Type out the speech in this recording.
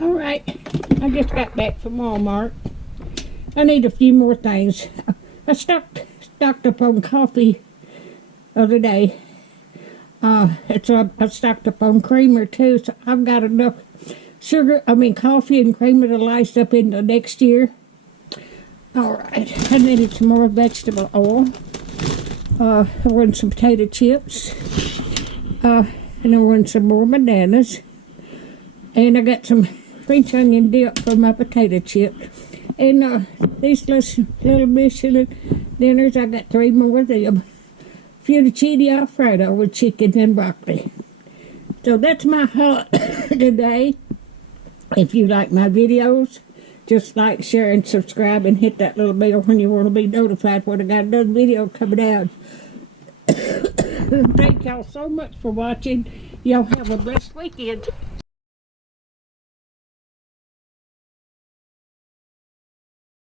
All right, I just got back from Walmart. I need a few more things. I stocked up on coffee the other day. I stocked up on creamer too, so I've got enough coffee and creamer to last up into next year. All right, I needed some more vegetable oil. I wanted some potato chips. And I wanted some more bananas. And I got some French onion dip for my potato chip. And these little Michelin dinners, I got 3 more of them. Fettuccine Alfredo with chicken and broccoli. So that's my haul today. If you like my videos, just like, share, and subscribe, and hit that little bell when you want to be notified when I got another video coming out. Thank y'all so much for watching. Y'all have a blessed weekend.